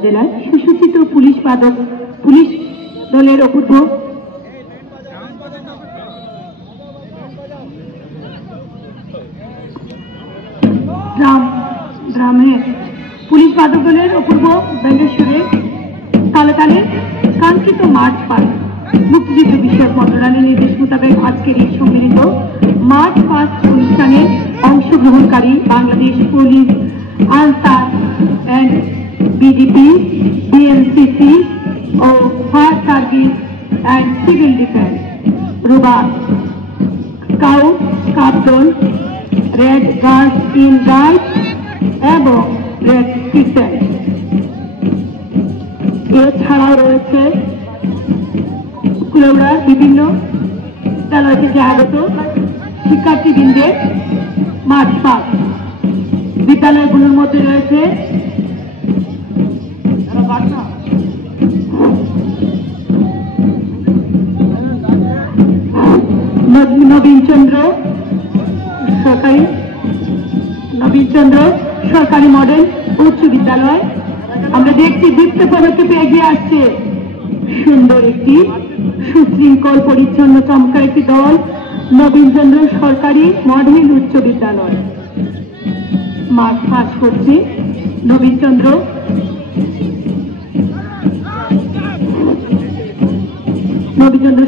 উপজেলায় সুসজ্জিত পুলিশ দলের অপূর্ব গ্রামের পুলিশ বাদক দলের অপূর্ব ব্যান্ডের সুরে তালে তালে কাঙ্ক্ষিত মাঠ পাস মুক্তিযুদ্ধ বিষয়ক মন্ত্রণালয়ের নির্দেশ মোতাবেক আজকের এই সম্মিলিত মাঠ পাস অনুষ্ঠানে অংশগ্রহণকারী Bangladesh police Ansar and VDP BNCC ও fire service and civil defence rover scout কাপ্টন রেড গার্ড ইন গাইড এবং রেড ক্রিসেন্ট এছাড়াও রয়েছে কুলাউড়ার বিভিন্ন বিদ্যালয় থেকে আগত শিক্ষার্থীবৃন্দের মাঠ পাস। বিদ্যালয়গুলোর মধ্যে রয়েছে নবীনচন্দ্র সরকারি মডেল উচ্চ বিদ্যালয়। আমরা দেখছি দীপ্ত পদক্ষেপে এগিয়ে আসছে সুন্দর একটি সুশৃঙ্খল পরিচ্ছন্ন চমৎকার একটি দল নবীনচন্দ্র সরকারি মডেল উচ্চ বিদ্যালয়। মাঠ পাস করছে নবীনচন্দ্র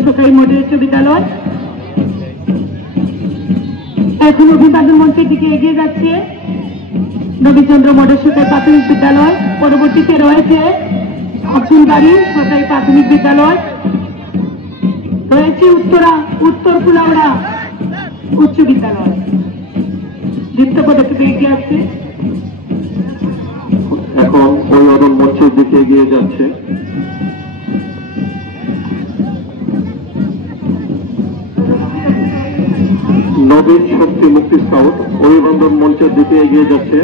সরকারি মডেল উচ্চ বিদ্যালয়। এখন অভিবাদন মঞ্চের দিকে এগিয়ে যাচ্ছে নবীনচন্দ্র মডেল সরকারি প্রাথমিক বিদ্যালয়। পরবর্তীতে রয়েছে আব্দুল বাড়ি সরকারি প্রাথমিক বিদ্যালয়, রয়েছে উত্তর কুলাউড়া উচ্চ বিদ্যালয়। দীপ্ত পদক্ষেপে এগিয়ে আসছে। এখন অভিবাদন মঞ্চের দিকে এগিয়ে যাচ্ছে নবীন শক্তি মুক্তি স্কাউট। অভিবাদন মঞ্চের দিকে এগিয়ে যাচ্ছে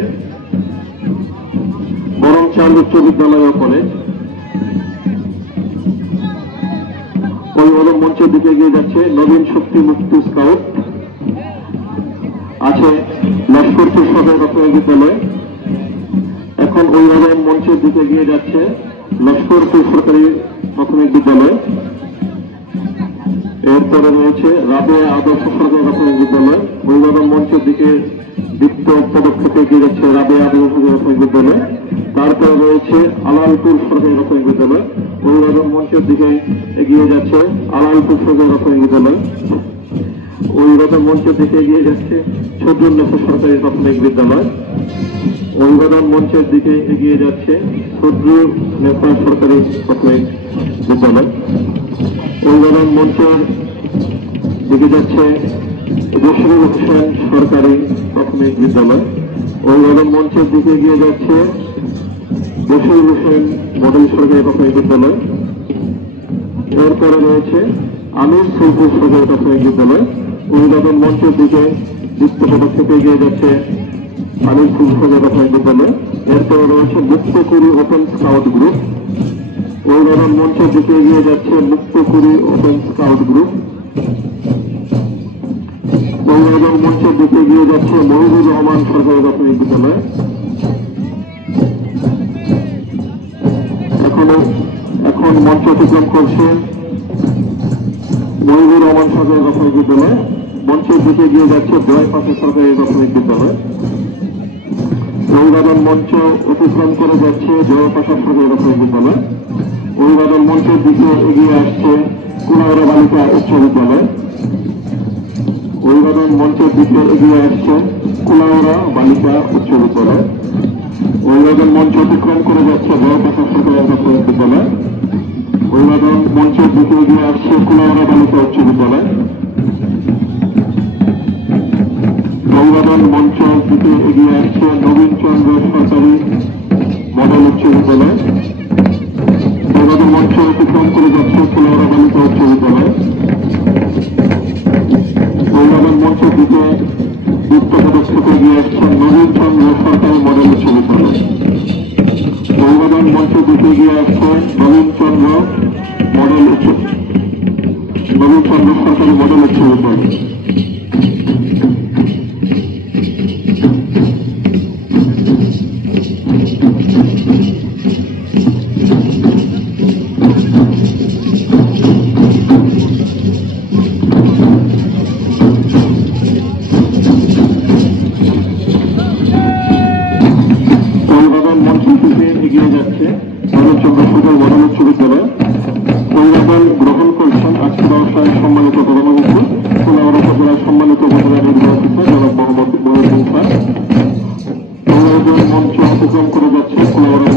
বরমচাঁদ উচ্চ বিদ্যালয় ও কলেজ। অভিবাদন মঞ্চের দিকে এগিয়ে যাচ্ছে নবীন শক্তি মুক্তি স্কাউট। আছে লস্করপুর সদর প্রাথমিক বিদ্যালয়। এখন অভিবাদন মঞ্চের দিকে এগিয়ে যাচ্ছে লস্করপুর সরকারি প্রাথমিক বিদ্যালয়। এরপরে রয়েছে রাবেয়া আদর্শ সরকারি প্রাথমিক বিদ্যালয়। অভিবাদন মঞ্চের দিকে দীপ্ত পদক্ষেপে এগিয়ে যাচ্ছে রাবেয়া আদর্শ প্রাথমিক বিদ্যালয়। তারপরে রয়েছে আলালপুর সরকারি প্রাথমিক বিদ্যালয়। অভিবাদন মঞ্চের দিকে এগিয়ে যাচ্ছে আলালপুর সরকারি প্রাথমিক বিদ্যালয়। অভিবাদন মঞ্চের দিকে এগিয়ে যাচ্ছে সদরুন্নেসা সরকারি প্রাথমিক বিদ্যালয়। অভিবাদন মঞ্চের দিকে এগিয়ে যাচ্ছে সদরুন্নেসা সরকারি প্রাথমিক বিদ্যালয়। অভিবাদন মঞ্চের দিকে যাচ্ছে বশিরুল হোসেন সরকারি প্রাথমিক বিদ্যালয়। অভিবাদন মঞ্চের দিকে এগিয়ে যাচ্ছে বশিরুল হোসেন মডেল সরকারি প্রাথমিক বিদ্যালয়। এরপরে রয়েছে আমির সুলপুর সরকারি প্রাথমিক বিদ্যালয়। অভিবাদন মঞ্চের দিকে দীপ্ত পদক্ষেপে এগিয়ে যাচ্ছে আমির সুলপুর সরকারি প্রাথমিক বিদ্যালয়। এরপরে রয়েছে মুক্তকুড়ি ওপেন স্কাউট গ্রুপ। অভিবাদন মঞ্চের দিকে এগিয়ে যাচ্ছে মুক্তকুড়ি ওপেন স্কাউট গ্রুপ। অভিবাদন মঞ্চের দিকে এগিয়ে যাচ্ছে মহিবুর রহমান সরকারি প্রাথমিক বিদ্যালয়। এখন মঞ্চ অতিক্রম করছে মহিবুর রহমান সরকারি প্রাথমিক বিদ্যালয়। মঞ্চের দিকে এগিয়ে যাচ্ছে বয়পাশা সরকারি প্রাথমিক বিদ্যালয়। অভিবাদন মঞ্চ অতিক্রম করে যাচ্ছে জয়পাশা সরকারি প্রাথমিক বিদ্যালয়। অভিবাদন মঞ্চের দিকে এগিয়ে আসছে কুলাউড়া বালিকা উচ্চ বিদ্যালয়। অভিবাদন মঞ্চের দিকে এগিয়ে আসছে কুলাউড়া বালিকা উচ্চ বিদ্যালয়। অভিবাদন মঞ্চ অতিক্রম করে যাচ্ছে জয়পাশা সরকারি প্রাথমিক বিদ্যালয়। অভিবাদন মঞ্চের দিকে এগিয়ে আসছে কুলাউড়া বালিকা উচ্চ বিদ্যালয়। অভিবাদন মঞ্চের দিকে এগিয়ে আসছে নবীনচন্দ্র সরকারি মডেল উচ্চ বিদ্যালয়। অভিবাদন মঞ্চ অতিক্রম করে যাচ্ছে কুলাউড়া বালিকা উচ্চ বিদ্যালয়। অভিবাদন মঞ্চের দিকে দীপ্ত পদক্ষেপে এগিয়ে আসছে নবীনচন্দ্র সরকারি মডেল উচ্চ বিদ্যালয়। অভিবাদন মঞ্চের দিকে এগিয়ে আসছে নবীনচন্দ্র সরকারি মডেল উচ্চ বিদ্যালয়। এগিয়ে যাচ্ছে ভারতচন্দ্র সূর্য মডেল উচ্চ বিদ্যালয়। অভিবাদন গ্রহণ করছেন আজকের অনুষ্ঠানে সম্মানিত প্রধান অতিথি কুলাউড়া উপজেলার সম্মানিত উপজেলা নির্বাহী অফিসার জনাব মোহাম্মদ মহিউদ্দিন খান। অভিবাদন মঞ্চ অতিক্রম করে যাচ্ছে কুলাউড়া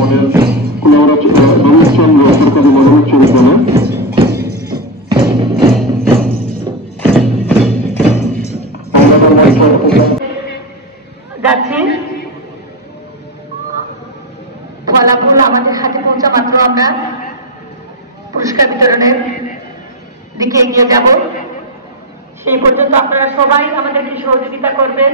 নবীনচন্দ্র সরকারি মডেল উচ্চ বিদ্যালয়। যাচ্ছি ফলাফল আমাদের হাতে পৌঁছা মাত্র আমরা পুরস্কার বিতরণের দিকে এগিয়ে যাব। সেই পর্যন্ত আপনারা সবাই আমাদেরকে সহযোগিতা করবেন।